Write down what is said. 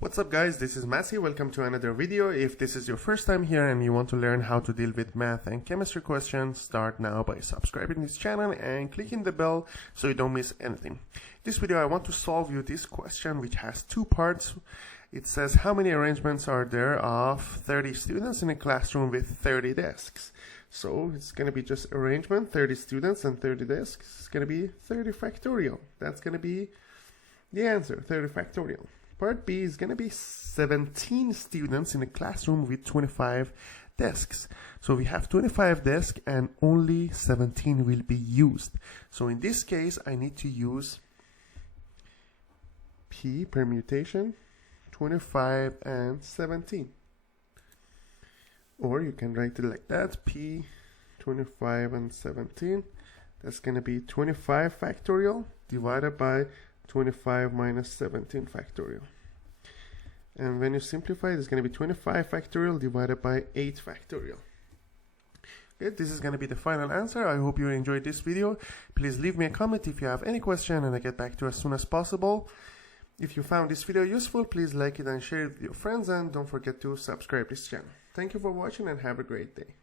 What's up guys, this is Masi. Welcome to another video. If this is your first time here and you want to learn how to deal with math and chemistry questions, start now by subscribing this channel and clicking the bell so you don't miss anything. This video I want to solve you this question which has two parts. It says how many arrangements are there of 30 students in a classroom with 30 desks. So it's going to be just arrangement, 30 students and 30 desks. It's going to be 30 factorial. That's going to be the answer, 30 factorial. Part B is going to be 17 students in a classroom with 25 desks. So we have 25 desks and only 17 will be used. So in this case, I need to use P, permutation, 25 and 17. Or you can write it like that, P, 25 and 17. That's going to be 25 factorial divided by 25 minus 17 factorial. And when you simplify, it's going to be 25 factorial divided by 8 factorial. Okay, this is going to be the final answer. I hope you enjoyed this video. Please leave me a comment if you have any question and I get back to you as soon as possible. If you found this video useful, please like it and share it with your friends, and don't forget to subscribe to this channel. Thank you for watching and have a great day.